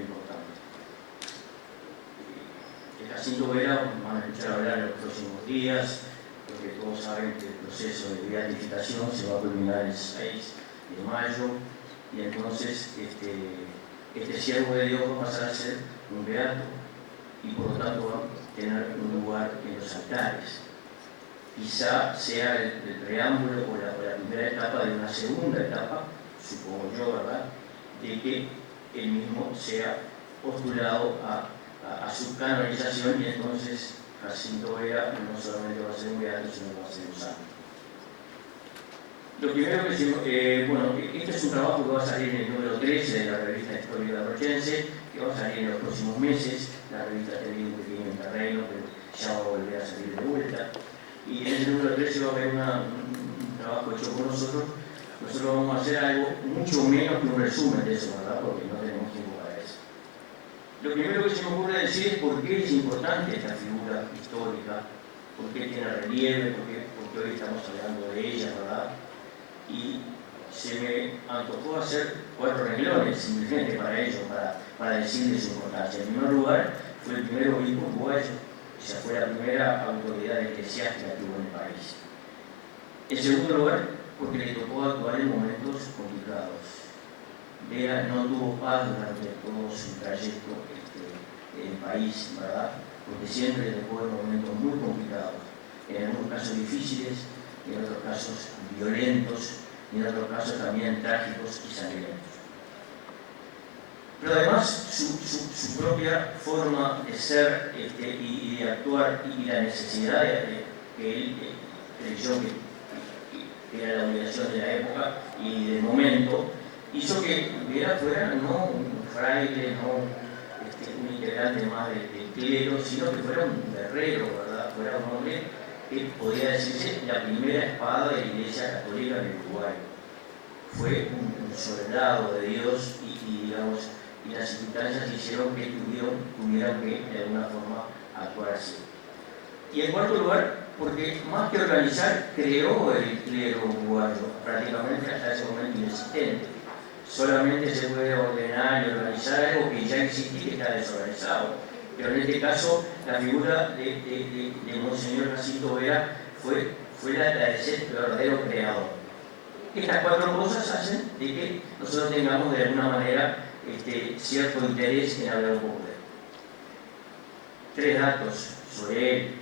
importante. El Jacinto Vera van a escuchar hablar en los próximos días, porque todos saben que el proceso de beatificación se va a culminar el 6 de mayo, y entonces este siervo de Dios va a pasar a ser un beato, y por lo tanto va a tener un lugar en los altares. Quizá sea el preámbulo o la primera etapa de una segunda etapa, supongo yo, ¿verdad?, de que él mismo sea postulado a su canonización, y entonces Jacinto Vera no solamente va a ser un beato, sino que va a ser un santo. Lo primero que bueno, este es un trabajo que va a salir en el número 13 de la revista Histórica Rochense, que va a salir en los próximos meses. La revista ha tenido un pequeño interregno, pero ya va a volver a salir de vuelta. Y en el número 13 va a haber un trabajo hecho por nosotros. Nosotros vamos a hacer algo mucho menos que un resumen de eso, ¿verdad?, porque no tenemos tiempo para eso. Lo primero que se me ocurre decir es por qué es importante esta figura histórica, por qué tiene relieve, porque hoy estamos hablando de ella, ¿verdad? Y se me antojó hacer 4 renglones simplemente para ello, para decirles su importancia. En primer lugar, fue el primer obispo uruguayo, o sea, fue la primera autoridad eclesiástica que hubo en el país. En segundo lugar, porque le tocó actuar en momentos complicados. Vera no tuvo paz durante todo su trayecto en el país, ¿verdad?, porque siempre le tocó en momentos muy complicados, en algunos casos difíciles, en otros casos violentos, y en otros casos también trágicos y sangrientos. Pero además, su propia forma de ser y de actuar, y la necesidad que él creyó que era la obligación de la época y del momento, hizo que Vera fuera no un fraile, no un integrante más del clero, sino que fuera un guerrero, ¿verdad?, fuera un hombre que podía decirse la primera espada de la Iglesia Católica en Uruguay. Fue un soldado de Dios y las circunstancias hicieron que tuvieran que de alguna forma actuar así. Y en cuarto lugar, porque más que organizar, creó el clero uruguayo, prácticamente hasta ese momento inexistente. Solamente se puede ordenar y organizar algo que ya existe y que está desorganizado. Pero en este caso, la figura de Monseñor Jacinto Vera fue la de ser el verdadero creador. Estas 4 cosas hacen de que nosotros tengamos de alguna manera cierto interés en hablar un poco de él. 3 datos sobre él.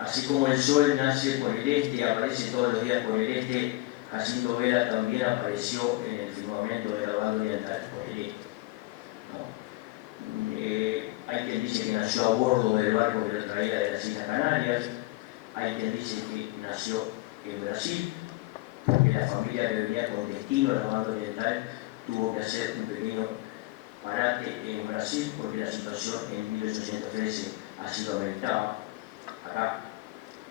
Así como el sol nace por el este, aparece todos los días por el este, Jacinto Vera también apareció en el firmamento de la banda oriental por el este, ¿no? Hay quien dice que nació a bordo del barco que lo traía de las Islas Canarias, hay quien dice que nació en Brasil, porque la familia que venía con destino a la banda oriental tuvo que hacer un pequeño parate en Brasil, porque la situación en 1813 así lo ameritaba. Acá,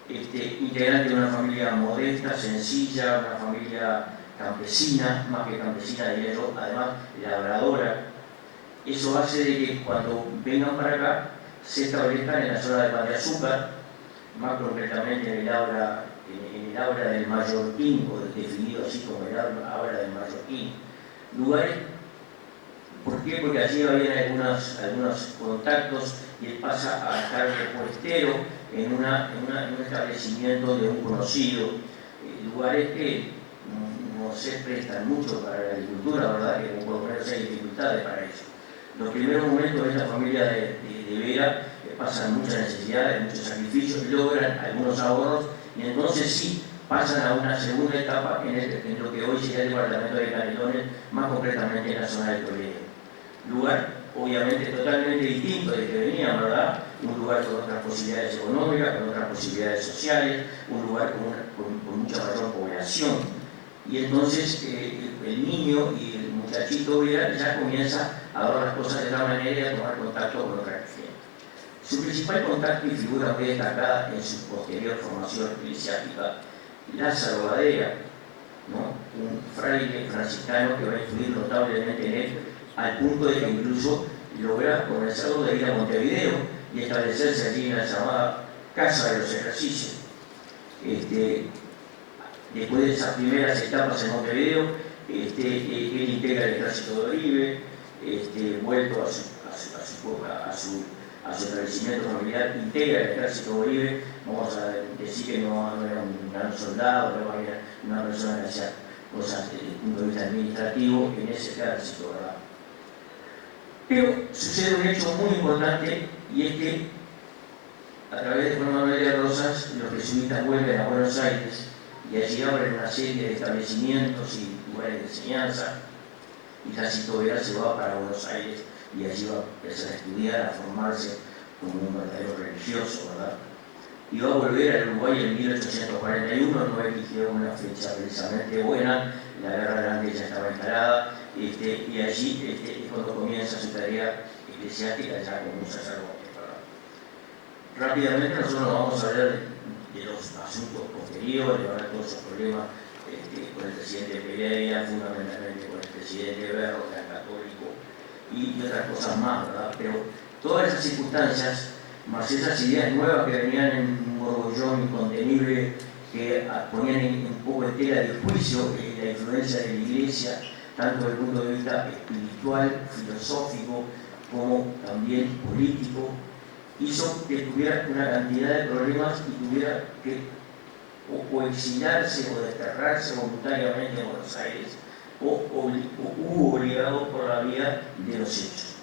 integrante de una familia modesta, sencilla, una familia campesina, más que campesina diría yo, además labradora. Eso hace de que cuando vengan para acá se establezcan en la zona de Pan de Azúcar, más concretamente en el aula del Mallorquín, o definido así como el aula del Mallorquín. Lugares, ¿por qué? Porque allí había algunos contactos y él pasa a estar de puestero en un establecimiento de un conocido. Lugares que no se prestan mucho para la agricultura, ¿verdad?, que por lo menos hay dificultades para eso. Los primeros momentos de esta familia de Vera pasan muchas necesidades, muchos sacrificios, logran algunos ahorros y entonces sí pasan a una segunda etapa en lo que hoy sería el departamento de Canelones, más concretamente en la zona de Toledo. Lugar obviamente totalmente distinto del que venía, ¿verdad? Un lugar con otras posibilidades económicas, con otras posibilidades sociales, un lugar con mucha mayor población. Y entonces el niño y el muchachito Vera ya comienza a ver las cosas de otra manera y a tomar contacto con otra gente. Su principal contacto y figura muy destacada en su posterior formación eclesiástica, Lázaro Badera, ¿no?, un fraile franciscano que va a influir notablemente en él, al punto de que incluso logra convencerlo de ir a Montevideo y establecerse allí en la llamada Casa de los Ejercicios. Después de esas primeras etapas en Montevideo, él integra el Ejército de Oribe, vuelto a su establecimiento familiar, integra el ejército boliviano. Vamos a decir que no era un gran soldado, no era una persona que hacía cosas desde el punto de vista administrativo en ese ejército, ¿verdad? Pero sucede un hecho muy importante, y es que a través de Juan Manuel de Rosas los jesuitas vuelven a Buenos Aires y allí abren una serie de establecimientos y lugares de enseñanza, y Jacinto Vera se va para Buenos Aires y allí va a empezar a estudiar, a formarse como un verdadero religioso, ¿verdad? Y va a volver al Uruguay en 1841, no eligió una fecha precisamente buena, la Guerra Grande ya estaba instalada, y allí es cuando comienza su tarea eclesiástica ya como un sacerdote, ¿verdad? Rápidamente nosotros vamos a hablar de los asuntos posteriores, ¿verdad? Todos esos problemas con el presidente Pereira, fundamentalmente con el presidente Berro, que era católico, y otras cosas más, ¿verdad? Pero todas esas circunstancias, más esas ideas nuevas que venían en un borbollón incontenible, que ponían un poco en tela de juicio la influencia de la Iglesia, tanto desde el punto de vista espiritual, filosófico, como también político, hizo que tuviera una cantidad de problemas y tuviera que o exilarse o desterrarse voluntariamente en Buenos Aires, o hubo obligado por la vía de los hechos.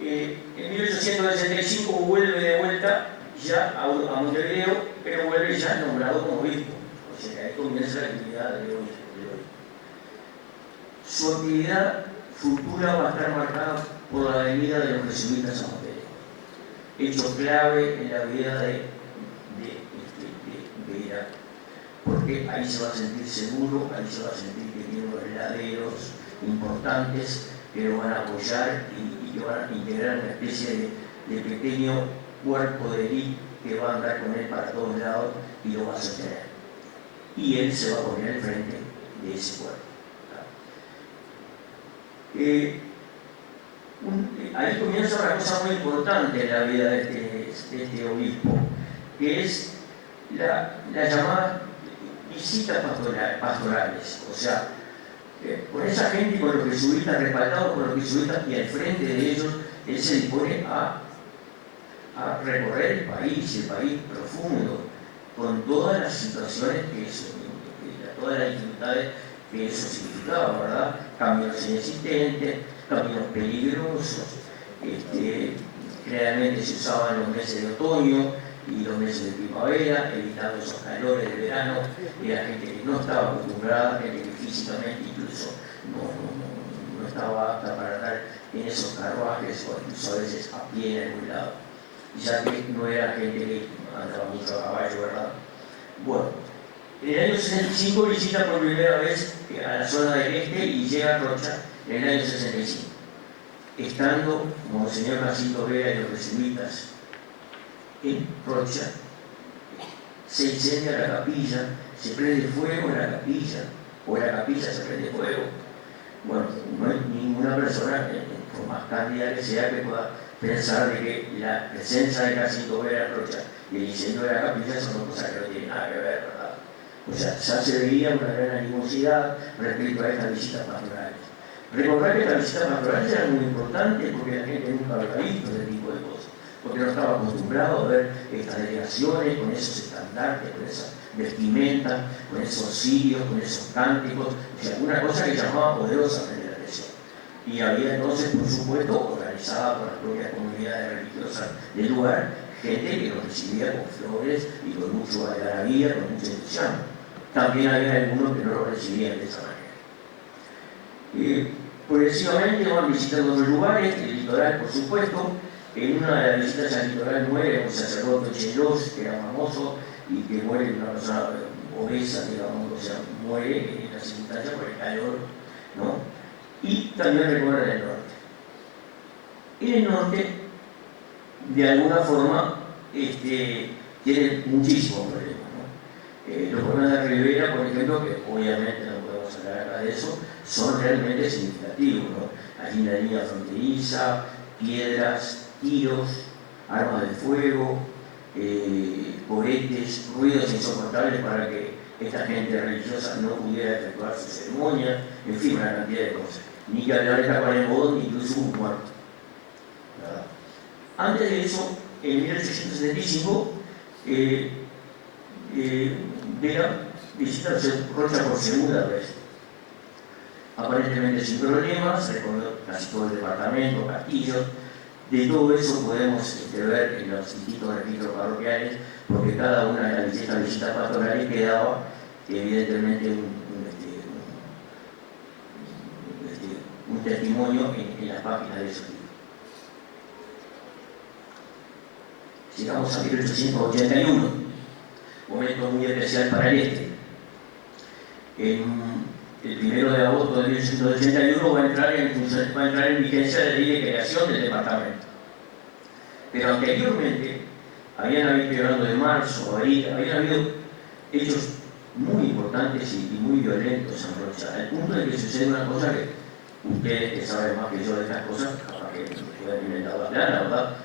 En 1865 vuelve de vuelta ya a Montevideo, pero vuelve ya nombrado como obispo, o sea que ahí comienza la actividad de hoy. Su actividad futura va a estar marcada por la venida de los jesuitas a Montevideo, hecho clave en la vida de Vera, porque ahí se va a sentir seguro, ahí se va a sentir que tiene unos heladeros importantes que lo van a apoyar y que van a integrar una especie de pequeño cuerpo de élite que va a andar con él para todos lados y lo va a sostener. Y él se va a poner al frente de ese cuerpo. Ahí comienza una cosa muy importante en la vida de este obispo, que es la llamada visitas pastorales, o sea, con esa gente, con los jesuitas, respaldados por los jesuitas, y al frente de ellos, él se dispone a recorrer el país profundo, con todas las situaciones todas las dificultades que eso significaba, ¿verdad? Caminos inexistentes, caminos peligrosos, generalmente se usaban los meses de otoño y los meses de primavera, evitando esos calores de verano. Era gente que no estaba acostumbrada, gente que físicamente incluso no estaba apta para andar en esos carruajes, o incluso a veces a pie en algún lado, ya que no era gente que andaba mucho a caballo, ¿verdad? Bueno, en el año 65 visita por primera vez a la zona del este y llega a Rocha en el año 65. Estando Monseñor Jacinto Vera y los jesuitas en Rocha, se incendia la capilla, se prende fuego en la capilla, o en la capilla se prende fuego. Bueno, no hay ninguna persona, por más cándida que sea, que pueda pensar de que la presencia de Jacinto Vera en Rocha y el incendio de la capilla son dos cosas que no tienen nada que ver, ¿verdad? O sea, ya se veía una gran animosidad respecto a estas visitas pastorales. Recordar que estas visitas pastorales eran muy importantes porque la gente nunca había visto ese tipo de cosas, porque no estaba acostumbrado a ver estas delegaciones con esos estandartes, con esas vestimentas, con esos cirios, con esos cánticos, o sea, una cosa que llamaba poderosamente la atención. Y había entonces, por supuesto, organizada por las propias comunidades religiosas del lugar, gente que los recibía con flores y con mucho algarabía, con mucho entusiasmo. También había algunos que no lo recibían de esa manera. Progresivamente van visitando otros lugares, el litoral, por supuesto. En una de las visitas al litoral muere un sacerdote Chelos, que era famoso, y que muere una persona obesa, digamos, o sea, muere en la circunstancia por el calor, ¿no? Y también recorre el norte. En el norte, de alguna forma, tiene muchísimos problemas, ¿no? Los problemas de Rivera, por ejemplo, que obviamente no podemos hablar acá de eso, son realmente significativos, ¿no? Allí la línea fronteriza, piedras, tiros, armas de fuego, cohetes, ruidos insoportables para que esta gente religiosa no pudiera efectuar su ceremonia, en fin, una cantidad de cosas. ni que hablar de Tacuarembó, ni incluso un muerto. ¿Verdad? Antes de eso, en 1875, Vera visita Rocha por segunda vez. Aparentemente sin problemas, recorrió casi todo el departamento, castillos. De todo eso podemos ver en los distintos registros parroquiales, porque cada una de las visitas pastorales quedaba evidentemente un testimonio en las páginas de esos libros. Llegamos a 1881, momento muy especial para el este. El 1 de agosto de 1881 va a entrar en vigencia la ley de creación del departamento. Pero anteriormente, habían hablando de marzo, abril, habían habido hechos muy importantes y muy violentos en Rocha, al punto de que sucede una cosa que ustedes que saben más que yo de estas cosas, capaz que pueden inventar la plana, ¿verdad?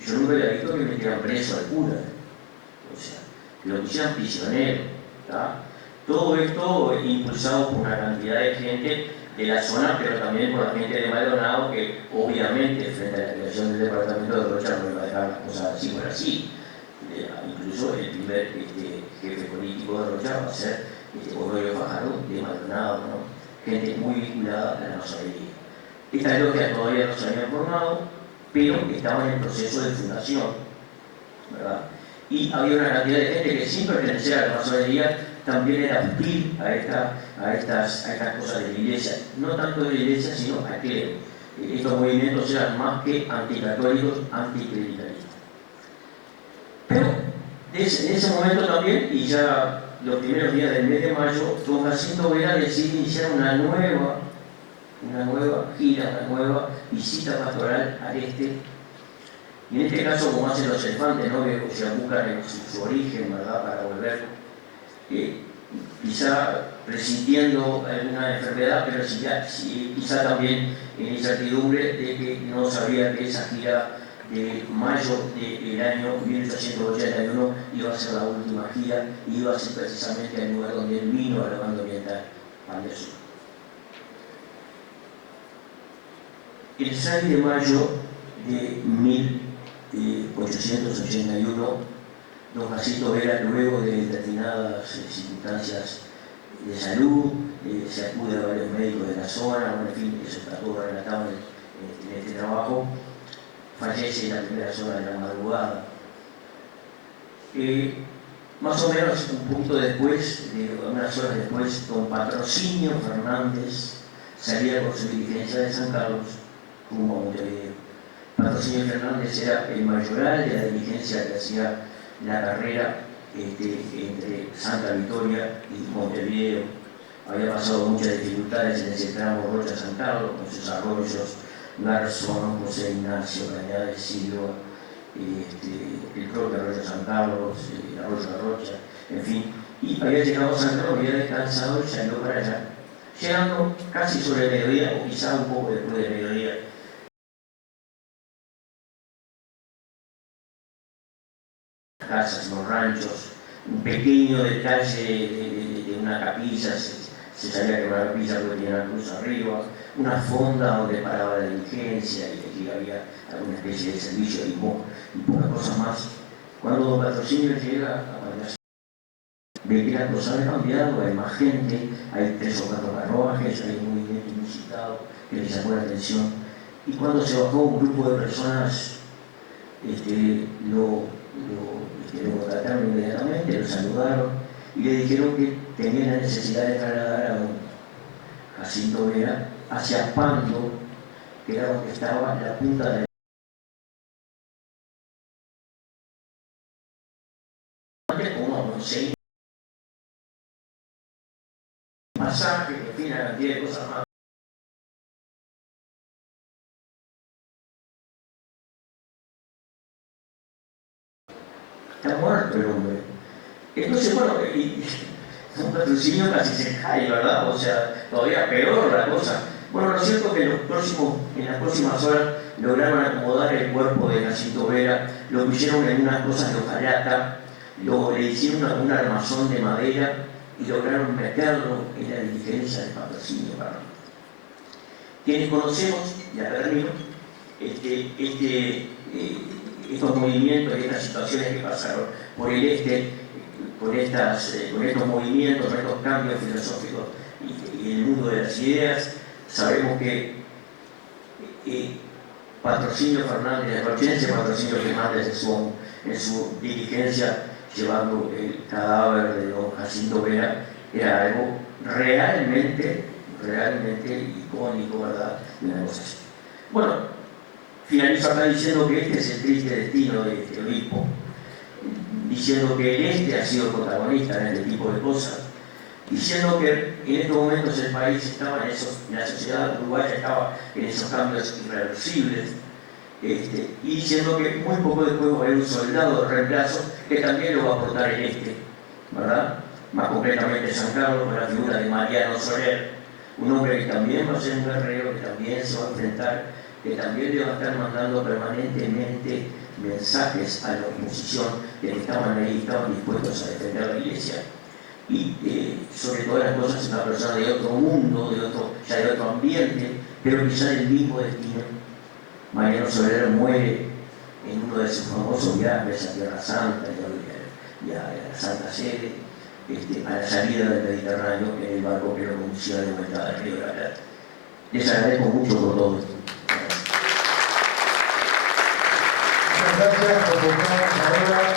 Yo nunca había visto que metieran preso al cura, o sea, que lo pusieran prisionero, ¿tá? Todo esto impulsado por una cantidad de gente de la zona, pero también por la gente de Maldonado, que obviamente frente a la creación del departamento de Rocha no iba a dejar las cosas así por así. Incluso el primer jefe político de Rocha va a ser Osorio Fajardo de Maldonado, ¿no? Gente muy vinculada a la masonería. Estas logias todavía no se habían formado, pero estaban en proceso de fundación, ¿verdad? Y había una cantidad de gente que sin pertenecer a la masonería también era hostil a estas cosas de la iglesia, no tanto de la iglesia, sino al clero. Estos movimientos eran más que anticatólicos, anticlericalistas. Pero en ese momento también, y ya los primeros días del mes de mayo, don Jacinto Vera decide iniciar una nueva gira, una nueva visita pastoral al este. Y en este caso, como hacen los elefantes, ¿no? Que se buscan su origen, ¿verdad?, para volver. Quizá presintiendo alguna enfermedad, pero quizá también en incertidumbre de que no sabía que esa gira de mayo del año 1881 iba a ser la última gira y iba a ser precisamente el lugar donde él vino a la banda oriental, al sur. El 6 de mayo de 1881, don Jacinto Vera, luego de determinadas circunstancias de salud, se acude a varios médicos de la zona, en fin, eso está todo relatado en este trabajo, fallece en la primera zona de la madrugada. Más o menos un poquito después, unas horas después, don Patrocinio Fernández salía con su diligencia de San Carlos rumbo a Montevideo. Patrocinio Fernández era el mayoral de la diligencia que hacía la carrera entre Santa Victoria y Montevideo. Había pasado muchas dificultades en ese tramo Rocha-San Carlos, con sus arroyos Garzón, José Ignacio, Cañada de Silva, el propio arroyo San Carlos, el arroyo de Rocha, en fin. Y había llegado a San Carlos, había descansado y salió para allá, llegando casi sobre el mediodía, o quizá un poco después del mediodía. Casas, los ranchos, un pequeño detalle de una capilla, se sabía que era una capilla porque tenía una cruz arriba, una fonda donde paraba la diligencia y allí había alguna especie de servicio y poca cosa más. Cuando don Patrocinio llega a Palmas, ve que la cosa ha cambiado, hay más gente, hay 3 o 4 carruajes, hay un movimiento inusitado que le llamó la atención. Y cuando se bajó un grupo de personas, lo contrataron inmediatamente, lo saludaron y le dijeron que tenían la necesidad de trasladar a don Jacinto Vera hacia Pando, que era donde estaba la punta de como 6 pasajes, en fin, una cantidad de cosas más. Está muerto el hombre. Entonces, bueno, un Patrocinio casi se cae, ¿verdad? O sea, todavía peor la cosa. Bueno, lo cierto es que en las próximas horas lograron acomodar el cuerpo de Jacinto Vera, lo pusieron en unas cosas de hojalata, le hicieron un armazón de madera y lograron meterlo en la diligencia de Patrocinio. Quienes conocemos, ya termino, estos movimientos y estas situaciones que pasaron por el este, con estos movimientos, con estos cambios filosóficos y el mundo de las ideas, sabemos que Patrocinio Fernández de Rochense, Patrocinio Fernández en su diligencia llevando el cadáver de don Jacinto Vera, era algo realmente icónico, ¿verdad? Una cosa así. Bueno, finalizo acá diciendo que este es el triste destino de este obispo, diciendo que el este ha sido protagonista en este tipo de cosas, diciendo que en estos momentos el país estaba la sociedad uruguaya estaba en esos cambios irreversibles, y diciendo que muy poco después va a haber un soldado de reemplazo que también lo va a aportar el este, ¿verdad? Más concretamente San Carlos, con la figura de Mariano Soler, un hombre que también va a ser un guerrero, que también se va a enfrentar, que también le va a estar mandando permanentemente mensajes a la oposición que estaban ahí, estaban dispuestos a defender la iglesia. Y sobre todas las cosas, una persona de otro mundo, ya de otro ambiente, pero quizá del mismo destino. Mariano Soler muere en uno de sus famosos viajes a Tierra Santa y a la Santa Sede, a la salida del Mediterráneo en el barco que lo conducía de vuelta al Río de la Plata. Les agradezco mucho por todo esto. Muchas gracias por